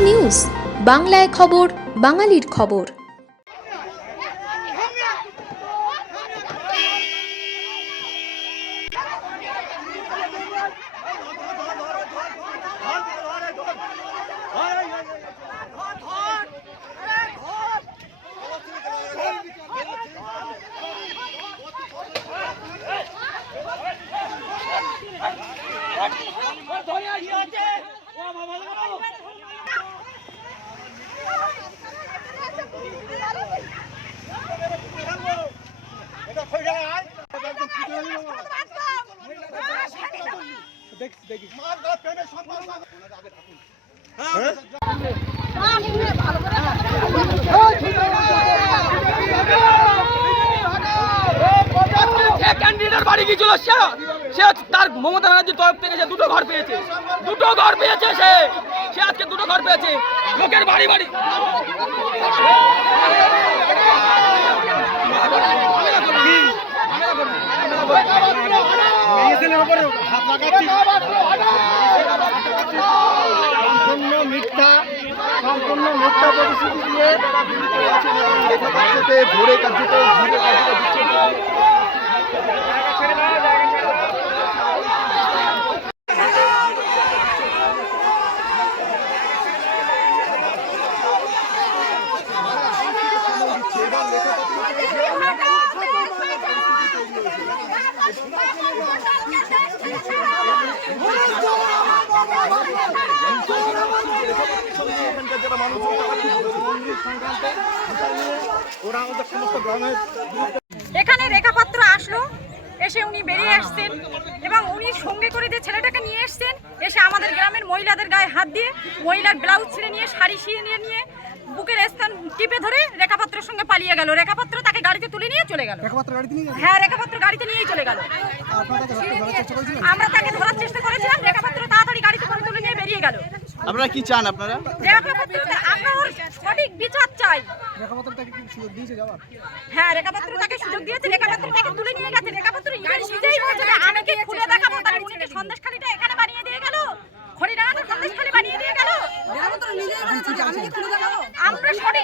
News বাংলায় খবর বাঙালির খবর যে ক্যান্ডিডেট বাড়ি গিয়েছিল সে সে তার মমতা ব্যানার্জির তরফ থেকে সে দুটো ঘর পেয়েছে। দুটো ঘর পেয়েছে সে। সে আজকে দুটো ঘর পেয়েছে। লোকের বাড়ি বাড়ি। সম্পূর্ণ মিথ্যা সম্পূর্ণ মিথ্যা পরিস্থিতি দিয়ে ভরে কার্যতে এখানে রেখাপাত্র আসলো, এসে উনি বেরিয়ে আসছেন এবং উনি সঙ্গে করে যে ছেলেটাকে নিয়ে এসছেন, এসে আমাদের গ্রামের মহিলাদের গায়ে হাত দিয়ে মহিলার ব্লাউজ ছিঁড়ে নিয়ে, শাড়ি ছিঁড়ে নিয়ে নিয়ে বুকের স্থান টিপে ধরে রেখাপাত্রের সঙ্গে পালিয়ে গেল। রেখাপাত্র তাকে গাড়িতে তুলে নিয়ে চলে গেল। লেখাপত্র গাড়িতে নিয়ে হ্যাঁ রেখাপাত্র গাড়িতে নিয়েই চলে গেল। আপনারা তাকে ধরতে ধরার চেষ্টা করেছিলেন? আমরা তাকে ধরার চেষ্টা করেছিলাম রেখাপাত্র তাড়াতাড়ি গাড়িতে করে তুলে নিয়ে বেরিয়ে গেল। আপনারা কি চান আপনারা? রেখাপাত্র আমরা ওর সঠিক বিচার চাই। লেখাপত্র তাকে কি সুযোগ দিয়েছে যাওয়ার হ্যাঁ রেখাপাত্র তাকে সুযোগ দিয়েছে রেখাপাত্র তাকে তুলে নিয়ে গেছে। রেখাপাত্র নিজেই বলছে যে আমি কি খুলে দেখাবো? তাহলে উনি কি সন্দেশখালিটা এখানে বানিয়ে দিয়ে গেল। সন্দেশখালি বানিয়ে দিয়ে গেল। আমরা সঠিক